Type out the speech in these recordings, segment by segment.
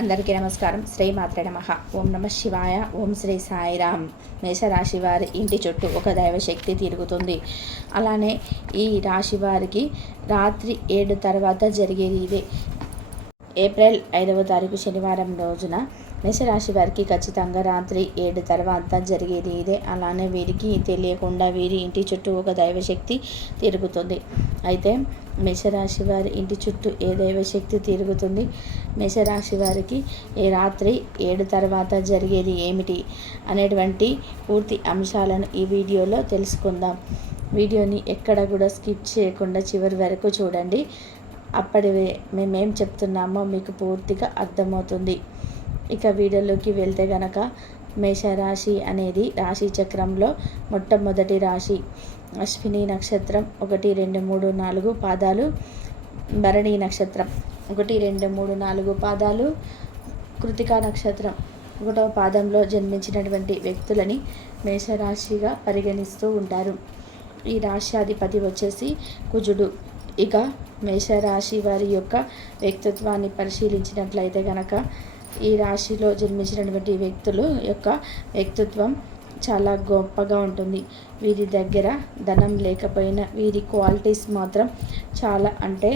అందరికీ నమస్కారం. శ్రీ మాత్రే నమ. ఓం నమ శివాయ ఓం శ్రీ సాయిరామ్ మేషరాశి వారి ఇంటి చుట్టూ ఒక దైవశక్తి తిరుగుతుంది. అలానే ఈ రాశి వారికి రాత్రి ఏడు తర్వాత జరిగేది ఇదే. ఏప్రిల్ ఐదవ తారీఖు శనివారం రోజున మేషరాశి వారికి ఖచ్చితంగా రాత్రి ఏడు తర్వాత జరిగేది ఇదే. అలానే వీరికి తెలియకుండా వీరి ఇంటి చుట్టూ ఒక దైవశక్తి తిరుగుతుంది. అయితే మేషరాశి వారి ఇంటి చుట్టూ ఏ దైవశక్తి తిరుగుతుంది? మేషరాశి వారికి ఈ రాత్రి ఏడు తర్వాత జరిగేది ఏమిటి? అనేటువంటి పూర్తి అంశాలను ఈ వీడియోలో తెలుసుకుందాం. వీడియోని ఎక్కడ కూడా స్కిప్ చేయకుండా చివరి వరకు చూడండి. అప్పటి మేమేం చెప్తున్నామో మీకు పూర్తిగా అర్థమవుతుంది. ఇక వీడియోలోకి వెళ్తే గనక మేషరాశి అనేది రాశి చక్రంలో మొట్టమొదటి రాశి. అశ్విని నక్షత్రం ఒకటి రెండు మూడు నాలుగు పాదాలు. భరణి నక్షత్రం ఒకటి రెండు మూడు నాలుగు పాదాలు. కృతికా నక్షత్రం ఒకటవ పాదంలో జన్మించినటువంటి వ్యక్తులని మేషరాశిగా పరిగణిస్తూ ఉంటారు. ఈ రాశ్యాధిపతి వచ్చేసి కుజుడు. ఇక మేషరాశి వారి యొక్క వ్యక్తిత్వాన్ని పరిశీలించినట్లయితే కనుక ఈ రాశిలో జన్మించినటువంటి వ్యక్తులు యొక్క వ్యక్తిత్వం చాలా గొప్పగా ఉంటుంది. వీరి దగ్గర ధనం లేకపోయినా వీరి క్వాలిటీస్ మాత్రం చాలా అంటే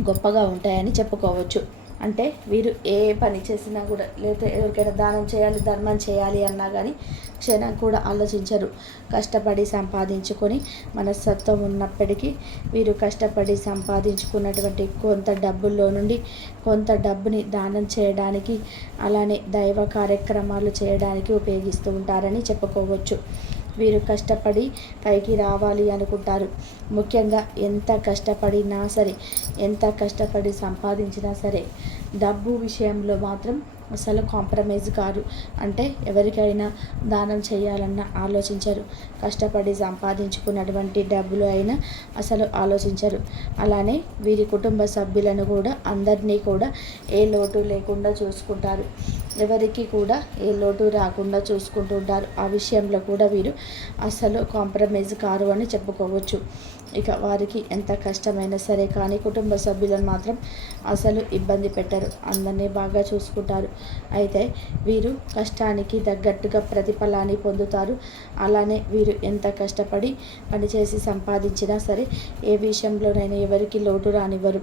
గొప్పగా ఉంటాయని చెప్పుకోవచ్చు. అంటే వీరు ఏ పని చేసినా కూడా లేదా ఎవరికైనా దానం చేయాలి ధర్మం చేయాలి అన్నా కానీ క్షణం కూడా ఆలోచించరు. కష్టపడి సంపాదించుకొని మనస్తత్వం ఉన్నప్పటికీ వీరు కష్టపడి సంపాదించుకున్నటువంటి కొంత డబ్బుల్లో నుండి కొంత డబ్బుని దానం చేయడానికి అలానే దైవ కార్యక్రమాలు చేయడానికి ఉపయోగిస్తూ ఉంటారని చెప్పుకోవచ్చు. వీరు కష్టపడి పైకి రావాలి అనుకుంటారు. ముఖ్యంగా ఎంత కష్టపడినా సరే ఎంత కష్టపడి సంపాదించినా సరే డబ్బు విషయంలో మాత్రం అసలు కాంప్రమైజ్ కాదు అంటే ఎవరికైనా దానం చేయాలన్నా ఆలోచించరు. కష్టపడి సంపాదించుకున్నటువంటి డబ్బులు అయినా అసలు ఆలోచించరు. అలానే వీరి కుటుంబ సభ్యులను కూడా అందరినీ కూడా ఏ లోటు లేకుండా చూసుకుంటారు. ఎవరికి కూడా ఏ లోటు రాకుండా చూసుకుంటూ ఉంటారు. ఆ విషయంలో కూడా వీరు అసలు కాంప్రమైజ్ కారు అని చెప్పుకోవచ్చు. ఇక వారికి ఎంత కష్టమైనా సరే కానీ కుటుంబ సభ్యులను మాత్రం అసలు ఇబ్బంది పెట్టరు. అందరినీ బాగా చూసుకుంటారు. అయితే వీరు కష్టానికి తగ్గట్టుగా ప్రతిఫలాన్ని పొందుతారు. అలానే వీరు ఎంత కష్టపడి పనిచేసి సంపాదించినా సరే ఏ విషయంలోనైనా ఎవరికి లోటు రానివ్వరు.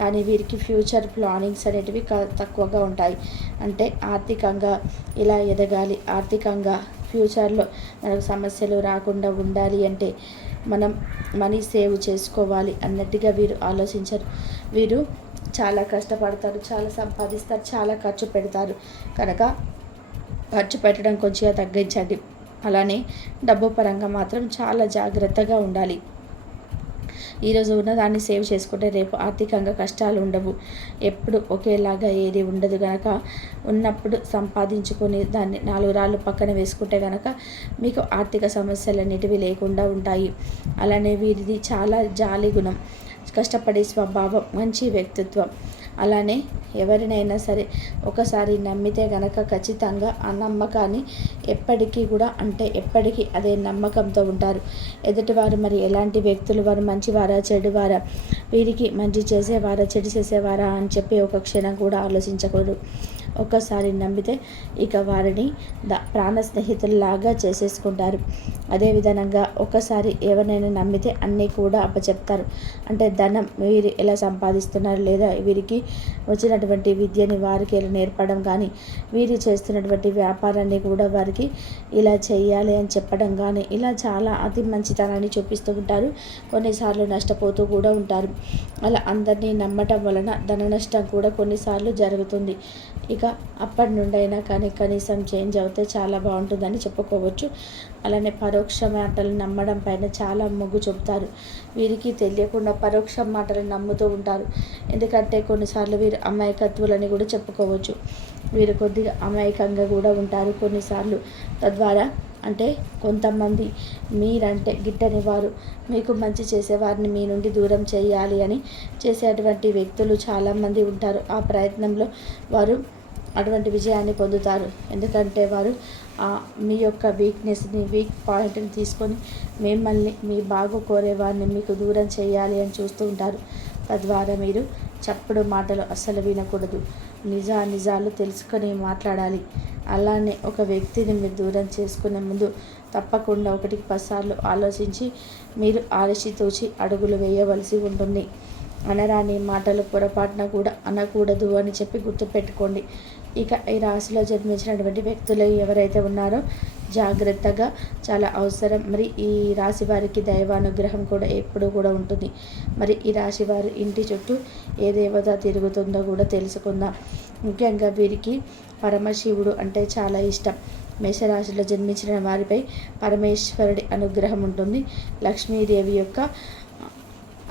కానీ వీరికి ఫ్యూచర్ ప్లానింగ్స్ అనేటివి తక్కువగా ఉంటాయి. అంటే ఆర్థికంగా ఇలా ఎదగాలి ఆర్థికంగా ఫ్యూచర్లో మనకు సమస్యలు రాకుండా ఉండాలి అంటే మనం మనీ సేవ్ చేసుకోవాలి అన్నట్టుగా వీరు ఆలోచించరు. వీరు చాలా కష్టపడతారు చాలా సంపాదిస్తారు చాలా ఖర్చు పెడతారు. కనుక ఖర్చు పెట్టడం కొంచెం తగ్గించండి. అలానే డబ్బు పరంగా మాత్రం చాలా జాగ్రత్తగా ఉండాలి. ఈరోజు ఉన్న దాన్ని సేవ్ చేసుకుంటే రేపు ఆర్థికంగా కష్టాలు ఉండవు. ఎప్పుడు ఒకేలాగా ఏది ఉండదు కనుక ఉన్నప్పుడు సంపాదించుకొని దాన్ని నాలుగు రాళ్ళు పక్కన వేసుకుంటే కనుక మీకు ఆర్థిక సమస్యలు అనేటివి లేకుండా ఉంటాయి. అలానే వీరిది చాలా జాలి గుణం. కష్టపడే స్వభావం మంచి వ్యక్తిత్వం. అలానే ఎవరినైనా సరే ఒకసారి నమ్మితే గనక ఖచ్చితంగా ఆ నమ్మకాన్ని ఎప్పటికీ కూడా అంటే ఎప్పటికీ అదే నమ్మకంతో ఉంటారు. ఎదుటివారు మరి ఎలాంటి వ్యక్తులు వారు మంచివారా చెడువారా? వీరికి మంచి చేసేవారా చెడు చేసేవారా అని చెప్పి ఒక క్షణం కూడా ఆలోచించకూడదు. ఒక్కసారి నమ్మితే ఇక వారిని ద ప్రాణ స్నేహితుల్లాగా చేసేసుకుంటారు. అదేవిధంగా ఒకసారి ఎవరినైనా నమ్మితే అన్నీ కూడా అప్పచెప్తారు. అంటే ధనం వీరు ఎలా సంపాదిస్తున్నారు లేదా వీరికి వచ్చినటువంటి విద్యని వారికి ఎలా నేర్పడం కానీ వీరు చేస్తున్నటువంటి వ్యాపారాన్ని కూడా వారికి ఇలా చేయాలి అని చెప్పడం కానీ ఇలా చాలా అతి మంచితనాన్ని చూపిస్తూ ఉంటారు. కొన్నిసార్లు నష్టపోతూ కూడా ఉంటారు. అలా అందరినీ నమ్మటం వలన ధన నష్టం కూడా కొన్నిసార్లు జరుగుతుంది. ఇక అప్పటి నుండైనా కానీ కనీసం చేంజ్ అవుతే చాలా బాగుంటుందని చెప్పుకోవచ్చు. అలానే పరోక్ష మాటలు నమ్మడం పైన చాలా మొగ్గు చూపుతారు. వీరికి తెలియకుండా పరోక్ష మాటలు నమ్ముతూ ఉంటారు. ఎందుకంటే కొన్నిసార్లు వీరు అమాయకత్వులని కూడా చెప్పుకోవచ్చు. వీరు కొద్దిగా అమాయకంగా కూడా ఉంటారు కొన్నిసార్లు. తద్వారా అంటే కొంతమంది మీరంటే గిట్టని వారు మీకు మంచి చేసేవారిని మీ నుండి దూరం చేయాలి అని చేసేటువంటి వ్యక్తులు చాలామంది ఉంటారు. ఆ ప్రయత్నంలో వారు అటువంటి విజయాన్ని పొందుతారు. ఎందుకంటే వారు మీ యొక్క వీక్నెస్ని వీక్ పాయింట్ని తీసుకొని మిమ్మల్ని మీ బాగు కోరేవారిని మీకు దూరం చేయాలి అని చూస్తూ ఉంటారు. తద్వారా మీరు చప్పుడు మాటలు అస్సలు వినకూడదు. నిజా నిజాలు తెలుసుకొని మాట్లాడాలి. అలానే ఒక వ్యక్తిని మీరు దూరం చేసుకునే ముందు తప్పకుండా ఒకటికి పదిసార్లు ఆలోచించి మీరు ఆలోచితూచి అడుగులు వేయవలసి ఉంటుంది. అనరాని మాటలు పొరపాటున కూడా అనకూడదు అని చెప్పి గుర్తుపెట్టుకోండి. ఇక ఈ రాశిలో జన్మించినటువంటి వ్యక్తులు ఎవరైతే ఉన్నారో జాగ్రత్తగా చాలా అవసరం. మరి ఈ రాశి వారికి దైవానుగ్రహం కూడా ఎప్పుడూ కూడా ఉంటుంది. మరి ఈ రాశి వారి ఇంటి చుట్టూ ఏ దేవత తిరుగుతుందో కూడా తెలుసుకుందాం. ముఖ్యంగా వీరికి పరమశివుడు అంటే చాలా ఇష్టం. మేషరాశిలో జన్మించిన వారిపై పరమేశ్వరుడి అనుగ్రహం ఉంటుంది. లక్ష్మీదేవి యొక్క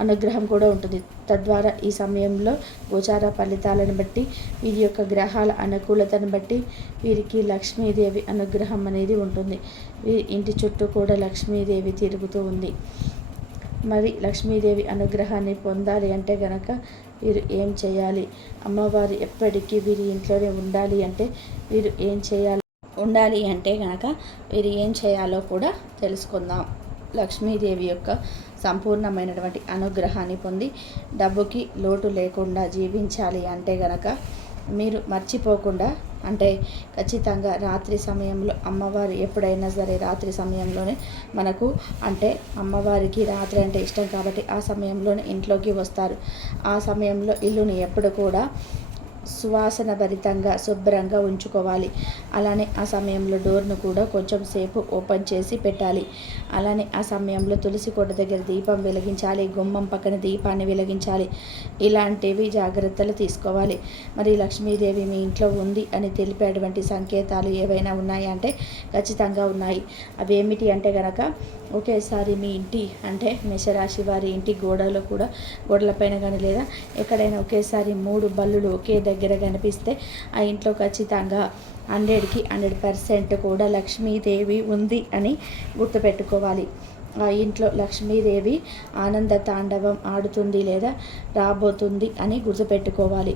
అనుగ్రహం కూడా ఉంటుంది. తద్వారా ఈ సమయంలో గోచార ఫలితాలను బట్టి వీరి యొక్క గ్రహాల అనుకూలతను బట్టి వీరికి లక్ష్మీదేవి అనుగ్రహం అనేది ఉంటుంది. వీరి ఇంటి చుట్టూ కూడా లక్ష్మీదేవి తిరుగుతూ ఉంది. మరి లక్ష్మీదేవి అనుగ్రహాన్ని పొందాలి అంటే గనక వీరు ఏం చేయాలి? అమ్మవారు ఎప్పటికీ వీరి ఇంట్లోనే ఉండాలి అంటే వీరు ఏం చేయాలి? ఉండాలి అంటే గనక వీరు ఏం చేయాలో కూడా తెలుసుకుందాం. లక్ష్మీదేవి యొక్క సంపూర్ణమైనటువంటి అనుగ్రహాన్ని పొంది డబ్బుకి లోటు లేకుండా జీవించాలి అంటే గనక మీరు మర్చిపోకుండా అంటే ఖచ్చితంగా రాత్రి సమయంలో అమ్మవారు ఎప్పుడైనా సరే రాత్రి సమయంలోనే మనకు అంటే అమ్మవారికి రాత్రి అంటే ఇష్టం కాబట్టి ఆ సమయంలోనే ఇంట్లోకి వస్తారు. ఆ సమయంలో ఇల్లుని ఎప్పుడు కూడా సువాసన భరితంగా శుభ్రంగా ఉంచుకోవాలి. అలానే ఆ సమయంలో డోర్ను కూడా కొంచెం సేపు ఓపెన్ చేసి పెట్టాలి. అలానే ఆ సమయంలో తులసి కోట దగ్గర దీపం వెలిగించాలి గుమ్మం పక్కన దీపాన్ని వెలిగించాలి. ఇలాంటివి జాగ్రత్తలు తీసుకోవాలి. మరి లక్ష్మీదేవి మీ ఇంట్లో ఉంది అని తెలిపేటువంటి సంకేతాలు ఏవైనా ఉన్నాయా అంటే ఖచ్చితంగా ఉన్నాయి. అవి ఏమిటి అంటే కనుక ఒకేసారి మీ ఇంటి అంటే మేషరాశి వారి ఇంటి గోడలో కూడా గోడలపైన కానీ లేదా ఎక్కడైనా ఒకేసారి మూడు బల్లులు ఒకే దగ్గర కనిపిస్తే ఆ ఇంట్లో ఖచ్చితంగా హండ్రెడ్కి హండ్రెడ్ పర్సెంట్ కూడా లక్ష్మీదేవి ఉంది అని గుర్తుపెట్టుకోవాలి. ఆ ఇంట్లో లక్ష్మీదేవి ఆనంద తాండవం ఆడుతుంది లేదా రాబోతుంది అని గుర్తుపెట్టుకోవాలి.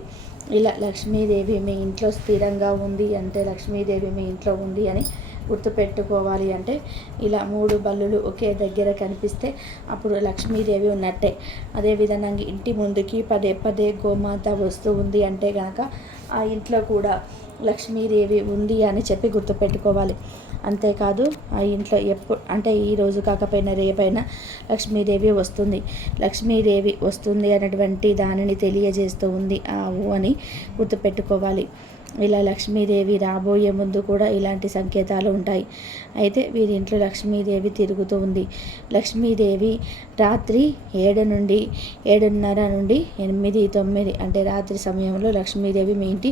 ఇలా లక్ష్మీదేవి మీ ఇంట్లో స్థిరంగా ఉంది అంటే లక్ష్మీదేవి మీ ఇంట్లో ఉంది అని గుర్తుపెట్టుకోవాలి అంటే ఇలా మూడు బల్లులు ఒకే దగ్గర కనిపిస్తే అప్పుడు లక్ష్మీదేవి ఉన్నట్టే. అదేవిధంగా ఇంటి ముందుకి పదే పదే గోమాత వస్తూ ఉంది అంటే కనుక ఆ ఇంట్లో కూడా లక్ష్మీదేవి ఉంది అని చెప్పి గుర్తుపెట్టుకోవాలి. అంతేకాదు ఆ ఇంట్లో ఎప్పుడు అంటే ఈ రోజు కాకపోయినా రేపైనా లక్ష్మీదేవి వస్తుంది. లక్ష్మీదేవి వస్తుంది అనేటువంటి దానిని తెలియజేస్తూ ఉంది ఆవు అని గుర్తుపెట్టుకోవాలి. ఇలా లక్ష్మీదేవి రాబోయే ముందు కూడా ఇలాంటి సంకేతాలు ఉంటాయి. అయితే వీరి ఇంట్లో లక్ష్మీదేవి తిరుగుతూ ఉంది. లక్ష్మీదేవి రాత్రి ఏడు నుండి ఏడున్నర నుండి ఎనిమిది తొమ్మిది అంటే రాత్రి సమయంలో లక్ష్మీదేవి మీ ఇంటి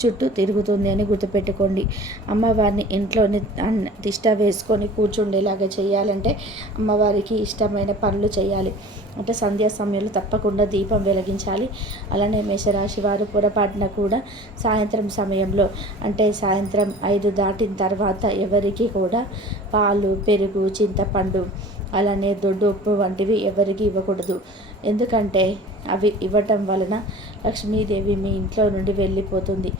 చుట్టూ తిరుగుతుంది అని గుర్తుపెట్టుకోండి. అమ్మవారిని ఇంట్లోని తిష్ట వేసుకొని కూర్చుండేలాగా చేయాలంటే అమ్మవారికి ఇష్టమైన పనులు చేయాలి. అంటే సంధ్యా సమయంలో తప్పకుండా దీపం వెలిగించాలి. అలానే మేషరాశి వారు పొరపాటున కూడా సాయంత్రం సమయంలో అంటే సాయంత్రం ఐదు దాటిన తర్వాత ఎవరికి కూడా పాలు పెరుగు చింతపండు అలానే దొడ్డు ఉప్పు వంటివి ఎవరికి ఇవ్వకూడదు. ఎందుకంటే అవి ఇవ్వటం వలన లక్ష్మీదేవి మీ ఇంట్లో నుండి వెళ్ళిపోతుంది.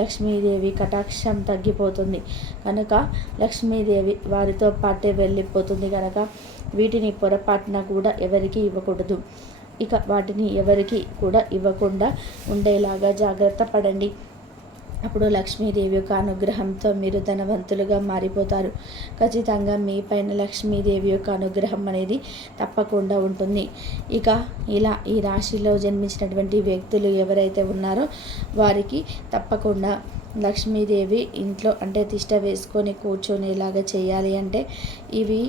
లక్ష్మీదేవి కటాక్షం తగ్గిపోతుంది. కనుక లక్ష్మీదేవి వారితో పాటే వెళ్ళిపోతుంది కనుక వీటిని పొరపాటున కూడా ఎవరికి ఇవ్వకూడదు. ఇక వాటిని ఎవరికి కూడా ఇవ్వకుండా ఉండేలాగా జాగ్రత్త పడండి. అప్పుడు లక్ష్మీదేవి యొక్క అనుగ్రహంతో మీరు ధనవంతులుగా మారిపోతారు. ఖచ్చితంగా మీ పైన లక్ష్మీదేవి యొక్క అనుగ్రహం అనేది తప్పకుండా ఉంటుంది. ఇక ఇలా ఈ రాశిలో జన్మించినటువంటి వ్యక్తులు ఎవరైతే ఉన్నారో వారికి తప్పకుండా లక్ష్మీదేవి ఇంట్లో అంటే తిష్ట వేసుకొని కూర్చొనేలాగా చేయాలి అంటే ఇవి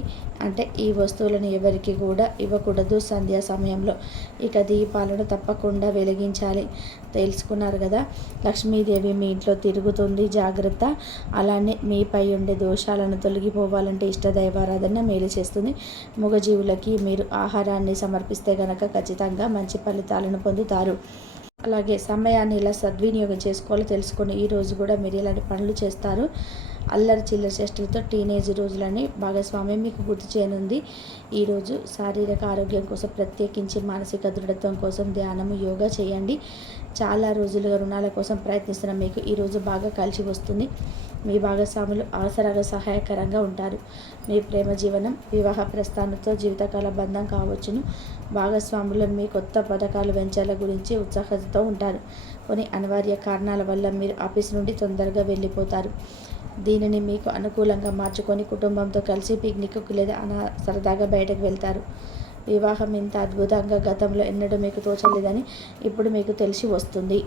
అంటే ఈ వస్తువులను ఎవరికి కూడా ఇవ్వకూడదు సంధ్యా సమయంలో. ఇక దీపాలను తప్పకుండా వెలిగించాలి. తెలుసుకున్నారు కదా లక్ష్మీదేవి మీ ఇంట్లో తిరుగుతుంది జాగ్రత్త. అలానే మీపై ఉండే దోషాలను తొలగిపోవాలంటే ఇష్ట దైవారాధన మేలు చేస్తుంది. మూగజీవులకి మీరు ఆహారాన్ని సమర్పిస్తే కనుక ఖచ్చితంగా మంచి ఫలితాలను పొందుతారు. అలాగే సమయాన్ని ఇలా సద్వినియోగం చేసుకోవాలో తెలుసుకొని ఈరోజు కూడా మీరు ఇలాంటి పనులు చేస్తారు? అల్లరి చిల్లర చేష్టలతో టీనేజ్ రోజులని భాగస్వామ్యం మీకు గుర్తు చేయనుంది. ఈరోజు శారీరక ఆరోగ్యం కోసం ప్రత్యేకించి మానసిక దృఢత్వం కోసం ధ్యానము యోగా చేయండి. చాలా రోజులుగా రుణాల కోసం ప్రయత్నిస్తున్న మీకు ఈరోజు బాగా కలిసి వస్తుంది. మీ భాగస్వాములు అవసరంగా సహాయకరంగా ఉంటారు. మీ ప్రేమ జీవనం వివాహ ప్రస్థానంతో జీవితకాల బంధం కావచ్చును. భాగస్వాములు మీ కొత్త పథకాలు వెంచర్ల గురించి ఉత్సాహంతో ఉంటారు. కొన్ని అనివార్య కారణాల వల్ల మీరు ఆఫీస్ నుండి తొందరగా వెళ్ళిపోతారు. దీనిని మీకు అనుకూలంగా మార్చుకొని కుటుంబంతో కలిసి పిక్నిక్కు లేదా అనా సరదాగా బయటకు వెళ్తారు. వివాహం ఇంత అద్భుతంగా గతంలో ఎన్నడూ మీకు తోచలేదని ఇప్పుడు మీకు తెలిసి వస్తుంది.